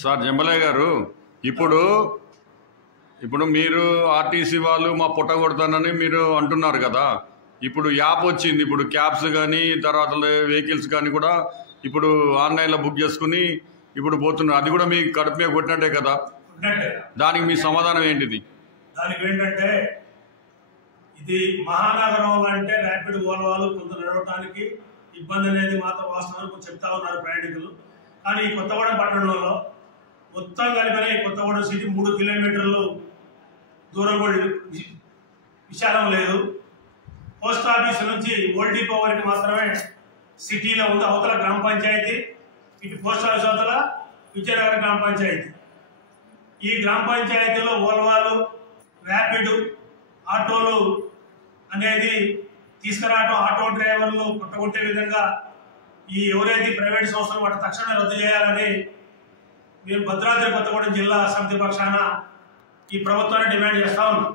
Sir జంబలయ్య గారు, ఇప్పుడు ఇప్పుడు మీరు ఆర్టీసీ వాళ్ళు మా పుట్ట కొడతానని మీరు అంటున్నారు కదా. ఇప్పుడు యాప్ వచ్చింది, ఇప్పుడు క్యాబ్స్ కానీ తర్వాత వెహికల్స్ కానీ కూడా ఇప్పుడు ఆన్లైన్లో బుక్ చేసుకుని ఇప్పుడు పోతున్నారు. అది కూడా మీ కడుపు మీద కొట్టినట్టే కదా. దానికి మీ సమాధానం ఏంటిది? దానికి ఏంటంటే ఇది మహానగరం అంటే ర్యాపిడ్ ఓల్వాలు కొంత నడవటానికి ఇబ్బంది అనేది మాత్రం వాస్తవానికి చెప్తా ఉన్నారు ప్రయాణికులు. కానీ ఈ కొత్తగూడెం పట్టణంలో మొత్తం కలిపిన ఈ కొత్తగూడెం సిటీ 3 కిలోమీటర్లు దూరం కూడా విశాలం లేదు. పోస్ట్ ఆఫీస్ నుంచి ఓల్డ్ డిపో వరకు మాత్రమే సిటీలో ఉంది. అవతల గ్రామ పంచాయతీ, ఇటు పోస్ట్ ఆఫీస్ అవతల విజయనగరం గ్రామ పంచాయతీ. ఈ గ్రామ పంచాయతీలో ఓల్వాలు ర్యాపిడ్ ఆటోలు అనేది తీసుకురావడం, ఆటో డ్రైవర్లు కొట్టగొట్టే విధంగా ఈ ఎవరైతే ప్రైవేట్ సంస్థలు వాటి తక్షణమే రద్దు చేయాలని మేము భద్రాద్రి కొత్తగూడెం జిల్లా సమితి పక్షాన ఈ ప్రభుత్వాన్ని డిమాండ్ చేస్తా ఉన్నాం.